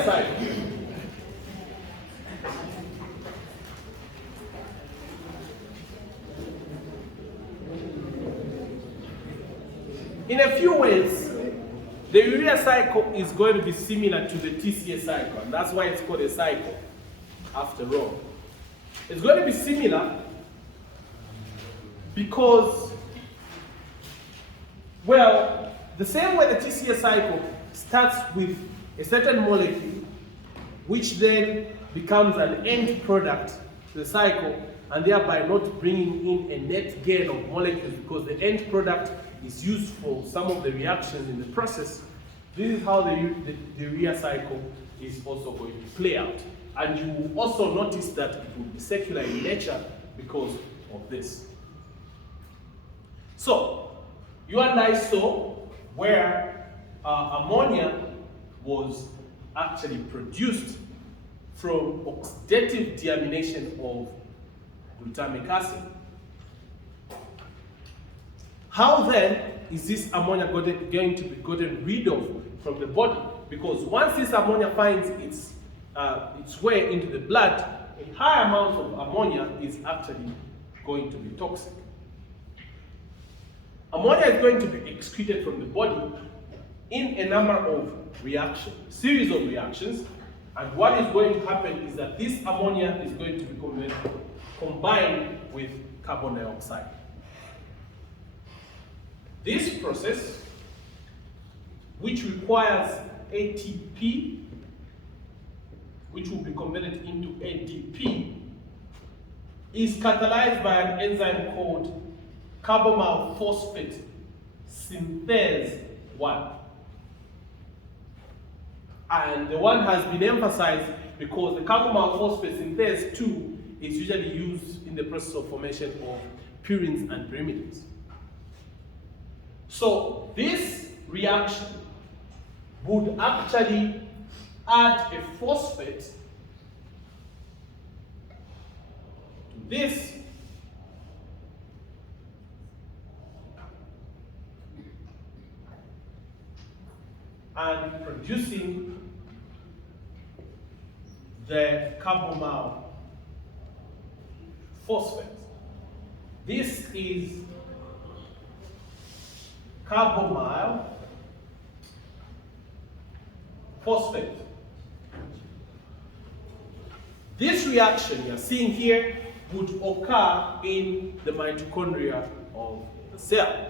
urea cycle. In a few ways, the urea cycle is going to be similar to the TCA cycle, and that's why it's called a cycle, after all. It's going to be similar because, well, the same way the TCA cycle starts with a certain molecule, which then becomes an end product to the cycle, and thereby not bringing in a net gain of molecules because the end product is used for some of the reactions in the process. This is how the urea cycle is also going to play out. And you will also notice that it will be circular in nature because of this. So, you and I saw where ammonia was actually produced from oxidative deamination of glutamic acid. How then is this ammonia going to be gotten rid of from the body? Because once this ammonia finds its way into the blood, a high amount of ammonia is actually going to be toxic. Ammonia is going to be excreted from the body in a number of reactions, series of reactions, and what is going to happen is that this ammonia is going to be combined with carbon dioxide. This process, which requires ATP, which will be converted into ADP, is catalyzed by an enzyme called carbonyl phosphate synthase 1. And the one has been emphasized because the carbonyl phosphate synthase 2 is usually used in the process of formation of purines and pyrimidines. So this reaction would actually add a phosphate to this and producing the carbonyl phosphate. This is carbonyl phosphate. This reaction you're seeing here would occur in the mitochondria of the cell.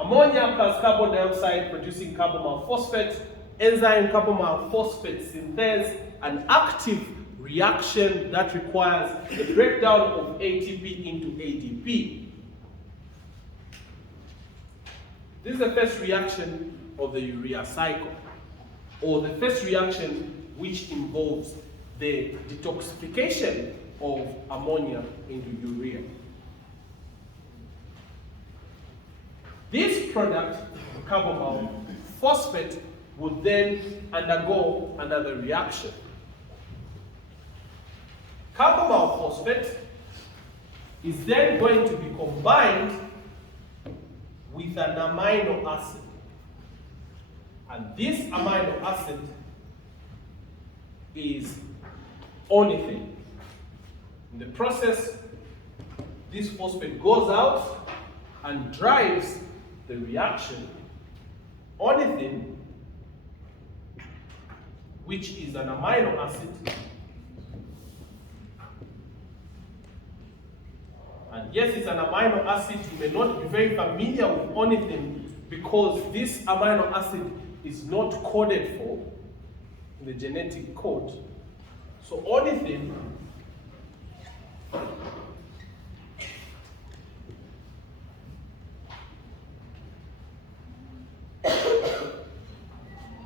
Ammonia plus carbon dioxide producing carbonyl phosphate, enzyme carbonyl phosphate synthase, an active reaction that requires the breakdown of ATP into ADP. This is the first reaction of the urea cycle, or the first reaction which involves the detoxification of ammonia into urea. This product, carbonyl phosphate, would then undergo another reaction. Carbonyl phosphate is then going to be combined with an amino acid. And this amino acid is ornithine. In the process, this phosphate goes out and drives the reaction. Ornithine, which is an amino acid, and yes, it's an amino acid. You may not be very familiar with ornithine because this amino acid is not coded for in the genetic code. So ornithine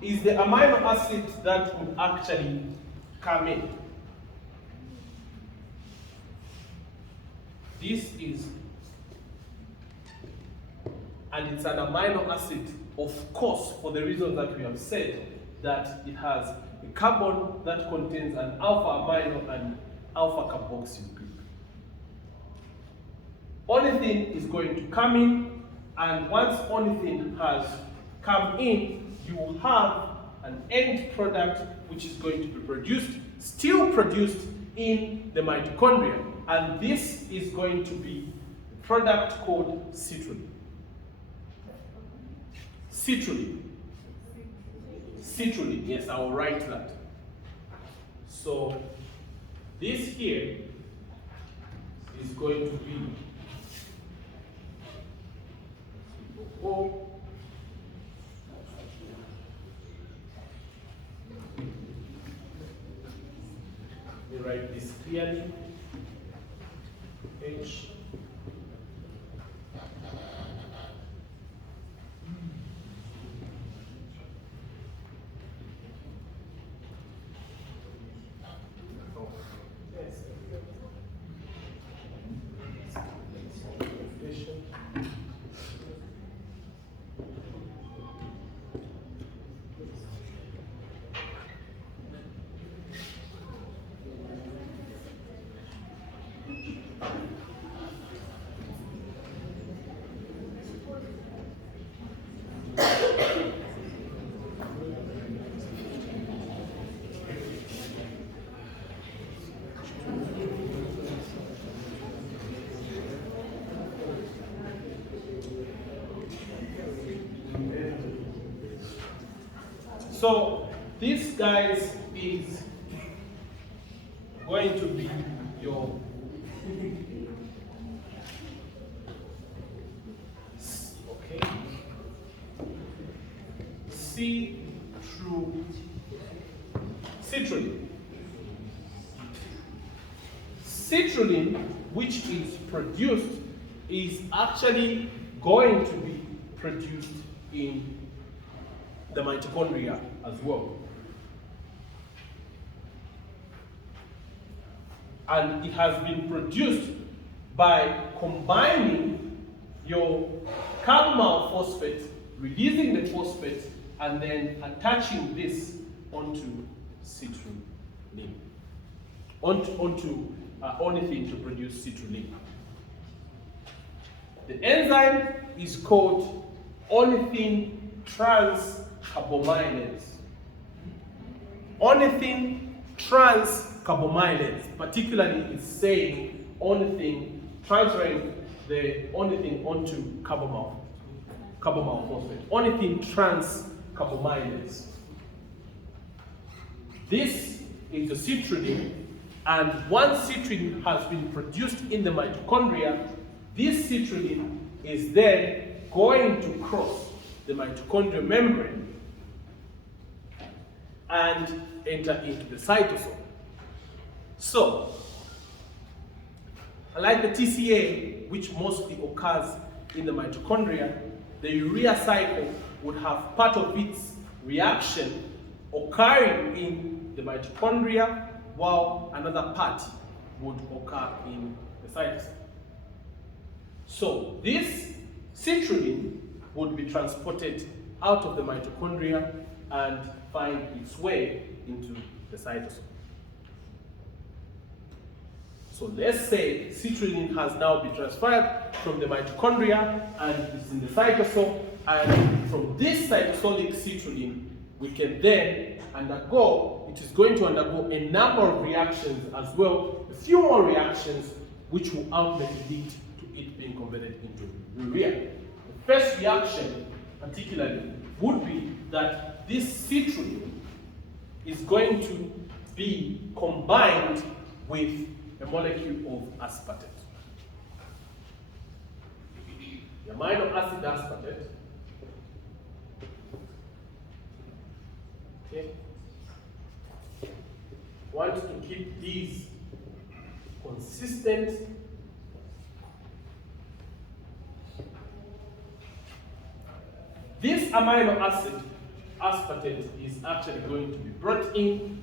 is the amino acid that would actually come in. This is, and it's an amino acid, of course, for the reasons that we have said, that it has a carbon that contains an alpha amino and alpha carboxyl group. Ornithine is going to come in, and once ornithine has come in, you will have an end product which is going to be produced, still produced in the mitochondria. And this is going to be a product called citrulline. Citrulline. Citrulline, yes, I will write that. So this here is going to be O. Let me write this clearly. H. So this, guys, is going to be your citrulline. Citrulline, which is produced, is actually going to be produced in the mitochondria as well. And it has been produced by combining your carbonyl phosphate, releasing the phosphate, and then attaching this onto citrulline, onto ornithine to produce citrulline. The enzyme is called ornithine transcarbamylase. Ornithine transcarbamylase, particularly it's saying ornithine, transferring the ornithine onto carbonyl phosphate. Ornithine transcarbamylase. This is the citrulline, and once citrulline has been produced in the mitochondria, this citrulline is then going to cross the mitochondrial membrane and enter into the cytosol. So, unlike the TCA, which mostly occurs in the mitochondria, the urea cycle would have part of its reaction occurring in the mitochondria, while another part would occur in the cytosol. So this citrulline would be transported out of the mitochondria and find its way into the cytosol. So let's say citrulline has now been transferred from the mitochondria and is in the cytosol, and from this cytosolic citrulline we can then undergo, it is going to undergo a number of reactions as well, a few more reactions which will ultimately lead to it being converted into urea. The first reaction particularly would be that this citrulline is going to be combined with a molecule of aspartate. The amino acid aspartate, okay, want to keep these consistent. This amino acid aspartate is actually going to be brought in,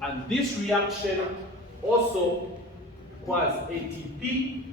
and this reaction also requires ATP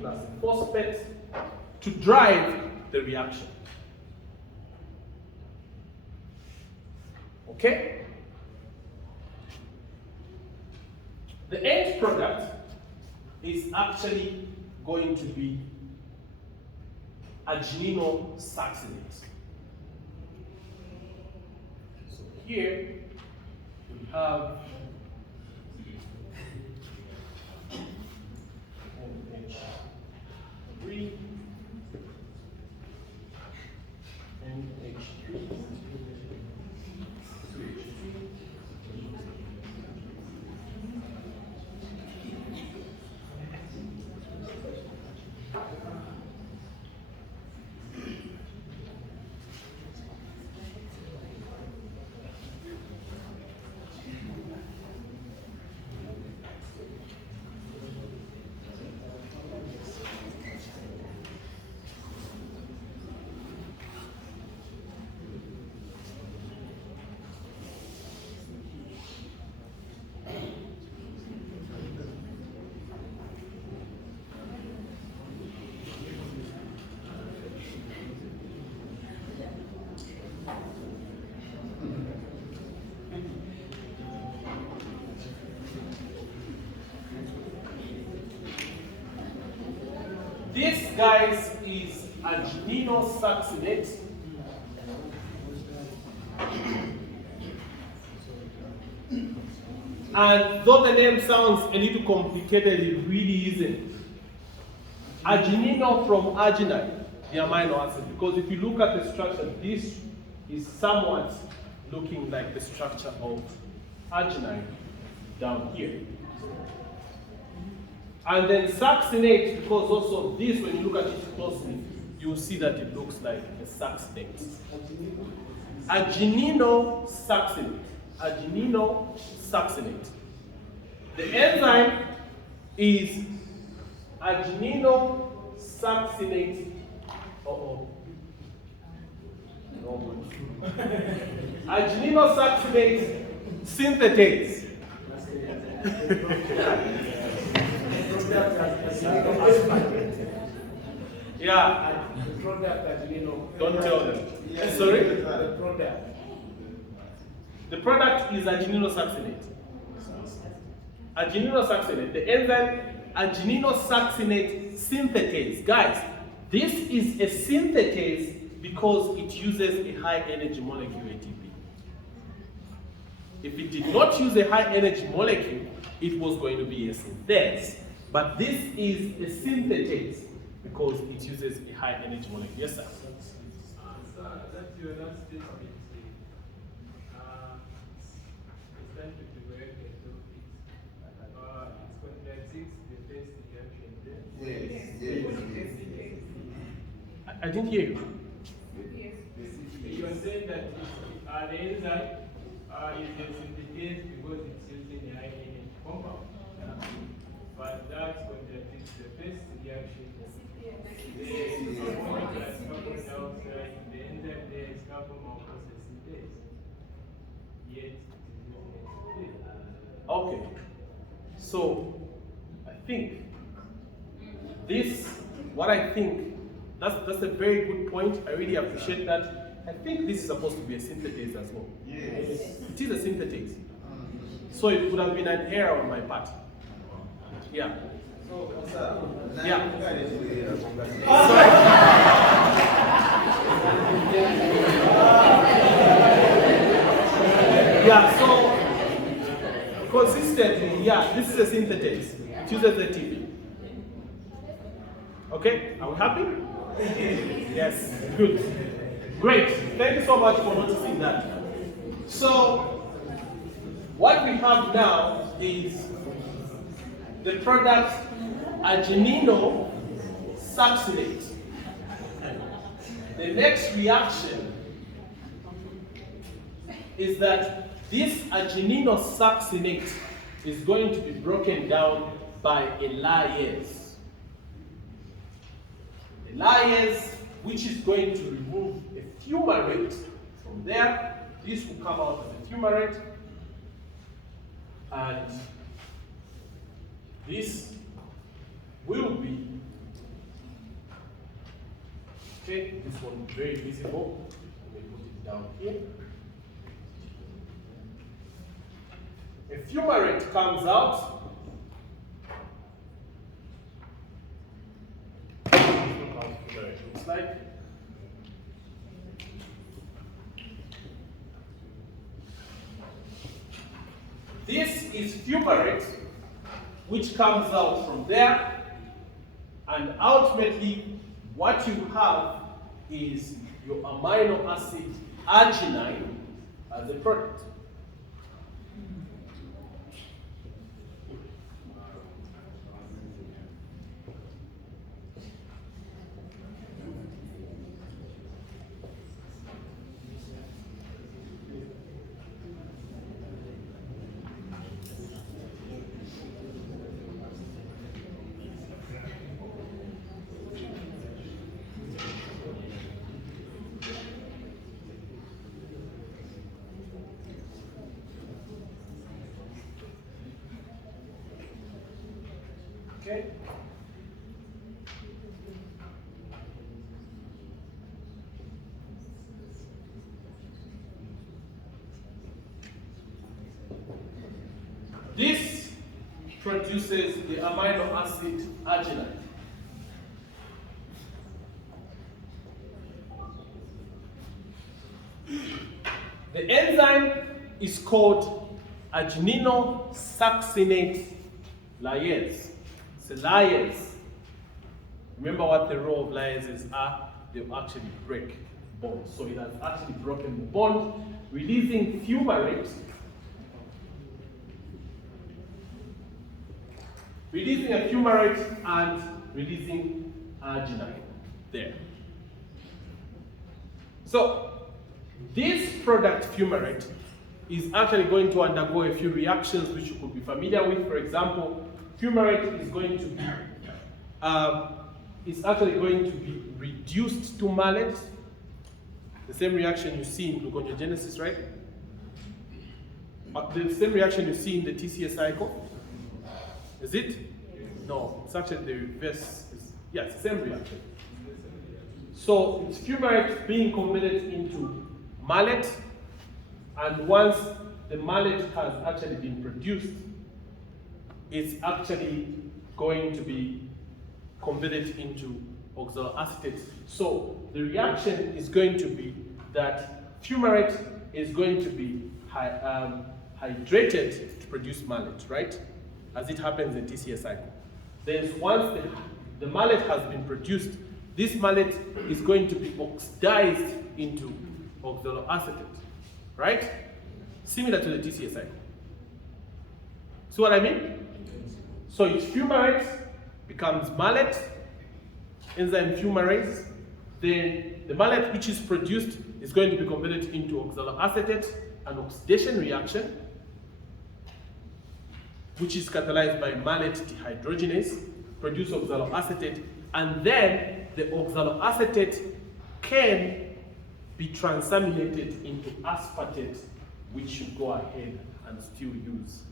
plus phosphate to drive the reaction. Okay? The end product is actually going to be arginino succinate. here we have NH3, NH3, This, guys, is arginino succinate. And though the name sounds a little complicated, it really isn't. Arginino from arginine, the amino acid, because if you look at the structure, this is somewhat looking like the structure of arginine down here. And then succinate, because also this, when you look at it closely, you'll see that it looks like a succinate. Arginino succinate. Arginino succinate. The enzyme is arginino succinate. Arginino succinate synthetase. Yeah. The product arginino. Don't tell them. Yes. Sorry? The product. The product is arginino succinate. Arginino succinate. The enzyme arginino succinate synthetase. Guys, this is a synthetase because it uses a high energy molecule ATP. If it did not use a high energy molecule, it was going to be a synthase. But this is a synthetase because it uses a high energy molecule. Yes, sir? That's your last statement. It's time to develop a topic. It's contradicts the first reaction. Yes. I didn't hear you. You are saying that the enzyme is a synthetase because it's using a high energy compound. But that contradicts the first reaction. The ammonia plus carbon dioxide, the enzyme there is carbon monoxide synthase. Yet it is using a synthase. Okay. So, I think this, what I think, that's a very good point. I really appreciate that. I think this is supposed to be a synthetase as well. Yes. It is a synthetase. So it could have been an error on my part. Yeah. So, sir, Yeah. Yeah, so consistently, yeah, this is a synthetase. It uses ATP. Okay, are we happy? Yes, good. Great. Thank you so much for noticing that. So, what we have now is the product arginino succinate. The next reaction is that this arginino succinate is going to be broken down by a lyase. A lyase which is going to remove a fumarrate from there. This will come out as a fumarrate, and this will be, okay, this one will be very visible. Let me put it down here. A fumarate comes out. Look how fumarate looks like. This is fumarate, which comes out from there, and ultimately what you have is your amino acid arginine as a product. Okay? This produces the amino acid arginine. The enzyme is called arginino succinate lyase. It's a lyase. Remember what the role of lyases are? They actually break bonds. So it has actually broken the bond, releasing fumarate, releasing a fumarate and releasing arginine there. So this product fumarate is actually going to undergo a few reactions which you could be familiar with. For example, fumarate is going to be is actually going to be reduced to malate. The same reaction you see in gluconeogenesis, right? The same reaction you see in the TCA cycle. Is it? No, it's actually the reverse. Yeah, it's the same reaction. So it's fumarate being converted into malate, and once the malate has actually been produced, it's actually going to be converted into oxaloacetate. So the reaction is going to be that fumarate is going to be hydrated to produce malate, right? As it happens in TCA cycle. Then once the malate has been produced, this malate is going to be oxidized into oxaloacetate, right? Similar to the TCA cycle. See what I mean? So it's fumarate becomes malate, enzyme fumarase, then the malate which is produced is going to be converted into oxaloacetate, an oxidation reaction, which is catalyzed by malate dehydrogenase, produce oxaloacetate, and then the oxaloacetate can be transaminated into aspartate, which you go ahead and still use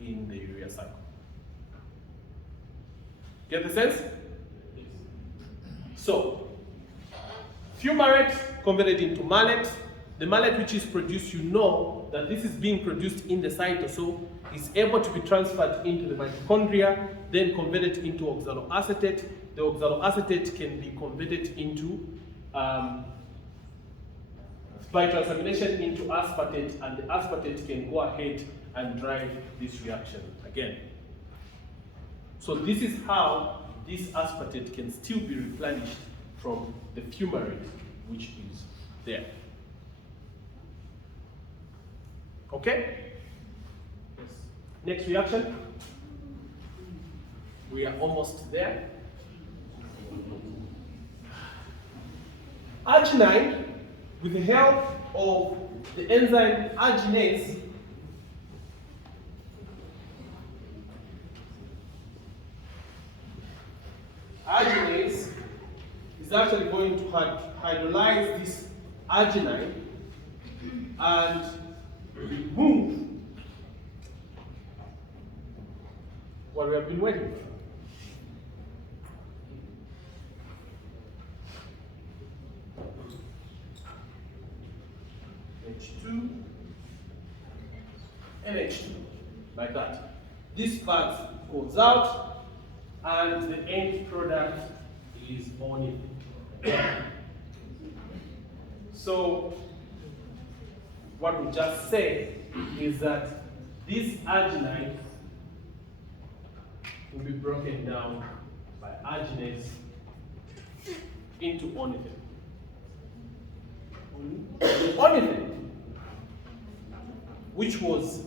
in the urea cycle. Get the sense? Yes. So, fumarate converted into malate. The malate which is produced, you know that this is being produced in the cytosol, is able to be transferred into the mitochondria, then converted into oxaloacetate. The oxaloacetate can be converted into, by transamination into aspartate, and the aspartate can go ahead and drive this reaction again. So this is how this aspartate can still be replenished from the fumarate which is there. Okay? Yes. Next reaction. We are almost there. Arginine, with the help of the enzyme arginase, arginase is actually going to hydrolyze this arginine and remove what we have been waiting for. H2 and H2, like that. This part goes out, and the end product is ammonia. So what we just said is that this arginine will be broken down by arginase into ornithine. Ornithine, which was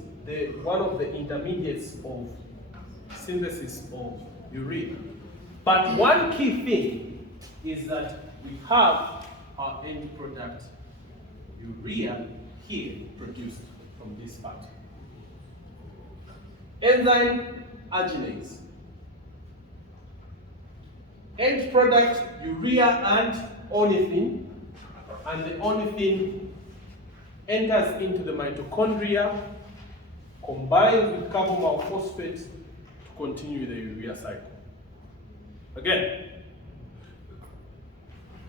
one of the intermediates of synthesis of urea. But one key thing is that we have our end product urea here produced from this part. Enzyme arginase. End product urea and ornithine, and the ornithine enters into the mitochondria, combines with carbonyl phosphate to continue the urea cycle. Again,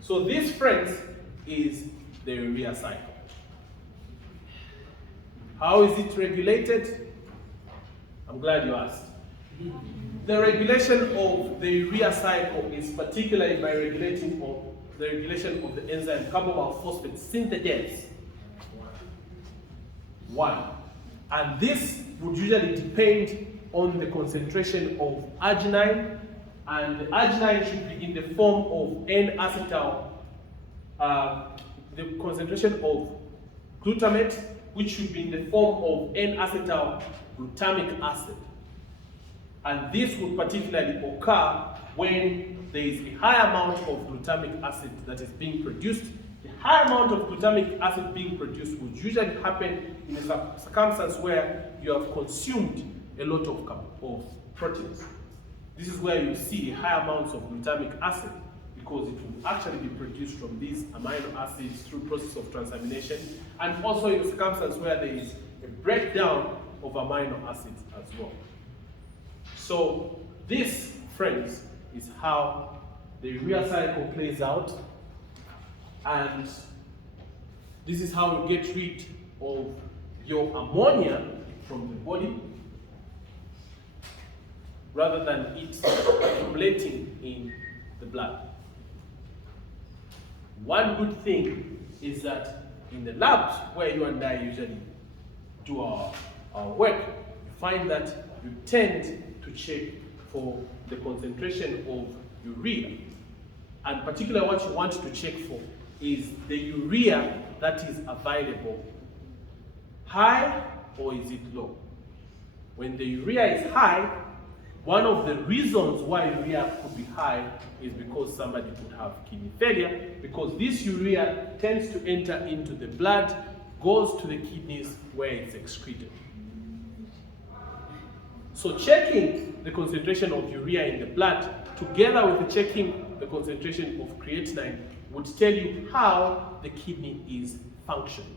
so this, friends, is the urea cycle. How is it regulated? I'm glad you asked. The regulation of the urea cycle is particularly by regulating the regulation of the enzyme carbonyl phosphate synthase 1. And this would usually depend on the concentration of arginine, and the arginine should be in the form of N-acetyl, the concentration of glutamate, which should be in the form of N-acetyl glutamic acid. And this would particularly occur when there is a high amount of glutamic acid that is being produced. The high amount of glutamic acid being produced would usually happen in a circumstance where you have consumed a lot of proteins. This is where you see high amounts of glutamic acid, because it will actually be produced from these amino acids through process of transamination, and also in a circumstance where there is a breakdown of amino acids as well. So this, friends, is how the urea cycle plays out, and this is how you get rid of your ammonia from the body rather than it accumulating in the blood. One good thing is that in the labs where you and I usually do our work, you find that you tend to check for the concentration of urea. And particularly what you want to check for is the urea that is available. High or is it low? When the urea is high, one of the reasons why urea could be high is because somebody could have kidney failure, because this urea tends to enter into the blood, goes to the kidneys where it's excreted. So checking the concentration of urea in the blood together with checking the concentration of creatinine would tell you how the kidney is functioning.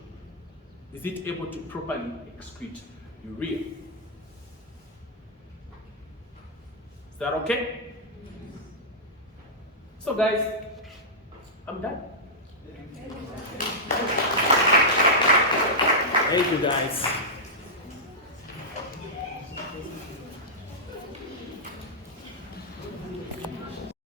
Is it able to properly excrete urea? Is that okay? So guys, I'm done. Thank you guys.